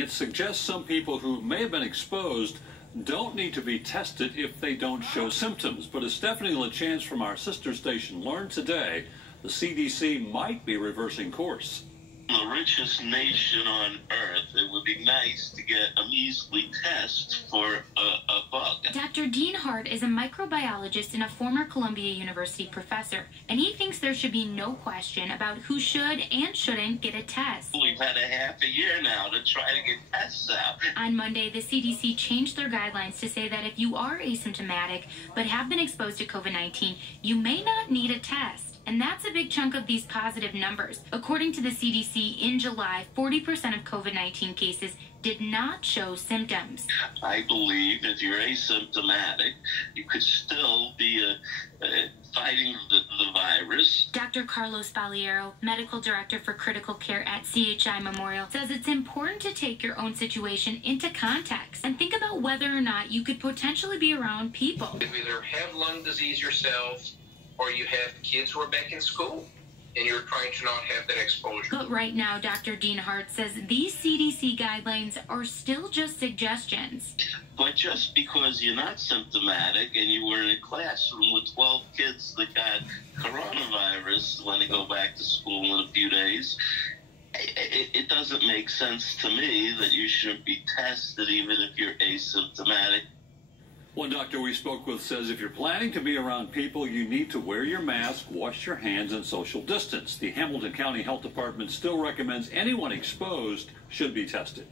It suggests some people who may have been exposed don't need to be tested if they don't show symptoms. But as Stephanie LaChance from our sister station learned today, the CDC might be reversing course. The richest nation on earth, it would be nice to get a measly test for a bug. Dr. Dean Hart is a microbiologist and a former Columbia University professor, and he thinks there should be no question about who should and shouldn't get a test. We've had a half a year now to try to get tests out. On Monday, the CDC changed their guidelines to say that if you are asymptomatic but have been exposed to COVID-19, you may not need a test. And that's a big chunk of these positive numbers. According to the CDC, in July, 40% of COVID-19 cases did not show symptoms. I believe if you're asymptomatic, you could still be fighting the virus. Dr. Carlos Baliero, medical director for critical care at CHI Memorial, says it's important to take your own situation into context and think about whether or not you could potentially be around people. You either have lung disease yourself, or you have kids who are back in school, and you're trying to not have that exposure. But right now, Dr. Dean Hart says these CDC guidelines are still just suggestions. But just because you're not symptomatic and you were in a classroom with 12 kids that got coronavirus when they go back to school in a few days, it doesn't make sense to me that you shouldn't be tested even if you're asymptomatic. One doctor we spoke with says if you're planning to be around people, you need to wear your mask, wash your hands, and social distance. The Hamilton County Health Department still recommends anyone exposed should be tested.